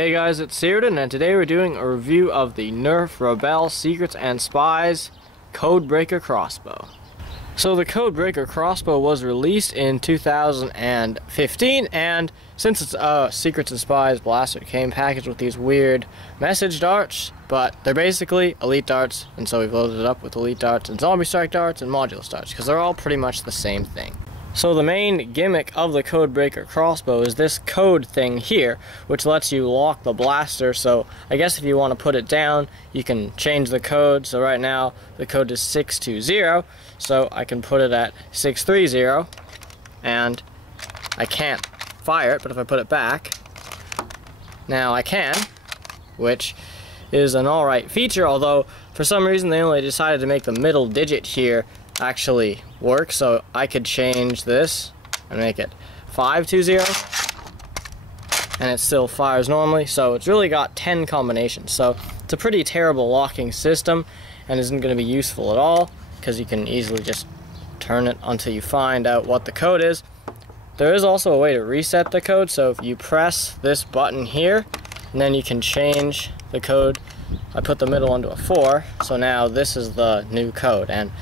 Hey guys, it's Searden, and today we're doing a review of the Nerf Rebelle Secrets and Spies Codebreaker Crossbow. So the Codebreaker Crossbow was released in 2015, and since it's a Secrets and Spies blaster, it came packaged with these weird message darts, but they're basically elite darts, and so we've loaded it up with elite darts and zombie strike darts and modulus darts, because they're all pretty much the same thing. So the main gimmick of the Codebreaker Crossbow is this code thing here, which lets you lock the blaster. So I guess if you want to put it down, you can change the code. So right now the code is 620, so I can put it at 630, and I can't fire it, but if I put it back, now I can, which is an alright feature, although for some reason they only decided to make the middle digit here actually work, so I could change this and make it 520, and it still fires normally. So it's really got 10 combinations, so it's a pretty terrible locking system and isn't going to be useful at all, because you can easily just turn it until you find out what the code is. There is also a way to reset the code, so if you press this button here, and then you can change the code. I put the middle one to a 4, so now this is the new code, and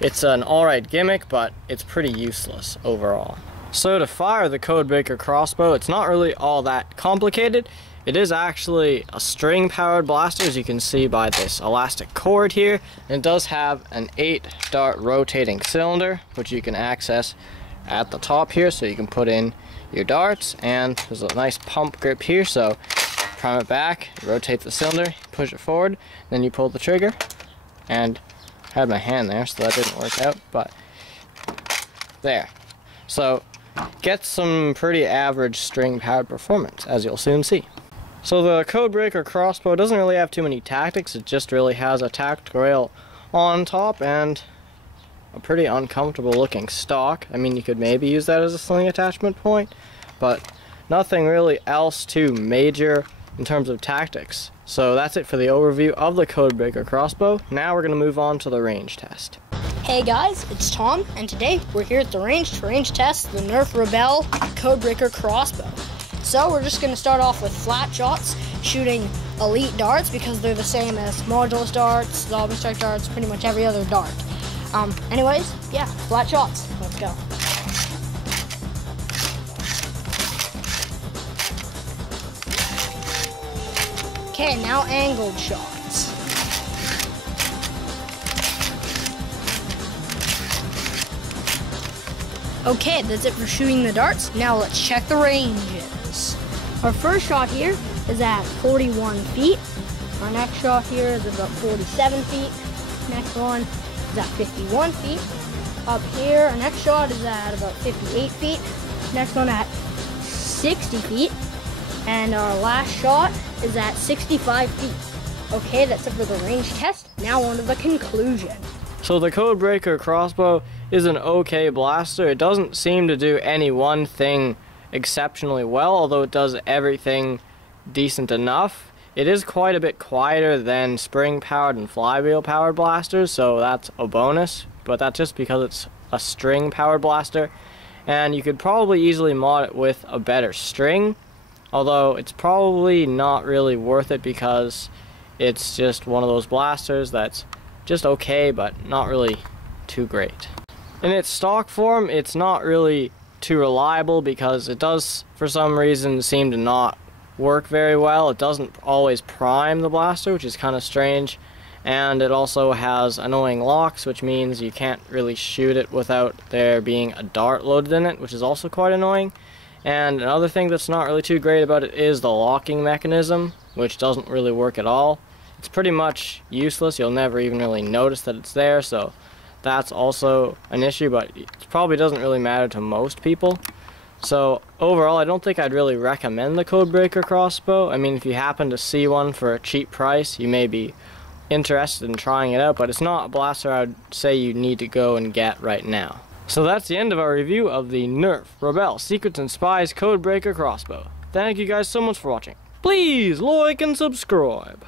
it's an alright gimmick, but it's pretty useless overall. So to fire the Codebreaker Crossbow, it's not really all that complicated. It is actually a string-powered blaster, as you can see by this elastic cord here. And it does have an 8-dart rotating cylinder, which you can access at the top here, so you can put in your darts. And there's a nice pump grip here, so prime it back, rotate the cylinder, push it forward, then you pull the trigger, and I had my hand there, so that didn't work out, but there. So get some pretty average string powered performance, as you'll soon see. So the Codebreaker Crossbow doesn't really have too many tactics. It just really has a tactical rail on top and a pretty uncomfortable looking stock. I mean, you could maybe use that as a sling attachment point, but nothing really else too major in terms of tactics. So that's it for the overview of the Codebreaker Crossbow. Now we're going to move on to the range test. Hey guys, it's Tom, and today we're here at the range to range test the Nerf Rebelle Codebreaker Crossbow. So we're just going to start off with flat shots, shooting elite darts because they're the same as modulus darts, zombie strike darts, pretty much every other dart. Anyways, yeah, flat shots. Let's go. Okay, now angled shots. Okay, that's it for shooting the darts. Now let's check the ranges. Our first shot here is at 41 feet. Our next shot here is about 47 feet. Next one is at 51 feet. Up here, our next shot is at about 58 feet. Next one at 60 feet. And our last shot is at 65 feet. Okay, that's it for the range test. Now on to the conclusion. So the Codebreaker Crossbow is an okay blaster. It doesn't seem to do any one thing exceptionally well, although it does everything decent enough. It is quite a bit quieter than spring-powered and flywheel-powered blasters, so that's a bonus, but that's just because it's a string-powered blaster, and you could probably easily mod it with a better string, although it's probably not really worth it because it's just one of those blasters that's just okay, but not really too great. In its stock form, it's not really too reliable because it does, for some reason, seem to not work very well. It doesn't always prime the blaster, which is kind of strange, and it also has annoying locks, which means you can't really shoot it without there being a dart loaded in it, which is also quite annoying. And another thing that's not really too great about it is the locking mechanism, which doesn't really work at all. It's pretty much useless. You'll never even really notice that it's there, so that's also an issue, but it probably doesn't really matter to most people. So overall, I don't think I'd really recommend the Codebreaker Crossbow. I mean, if you happen to see one for a cheap price, you may be interested in trying it out, but it's not a blaster I would say you need to go and get right now. So that's the end of our review of the Nerf Rebelle Secrets and Spies Codebreaker Crossbow. Thank you guys so much for watching. Please like and subscribe.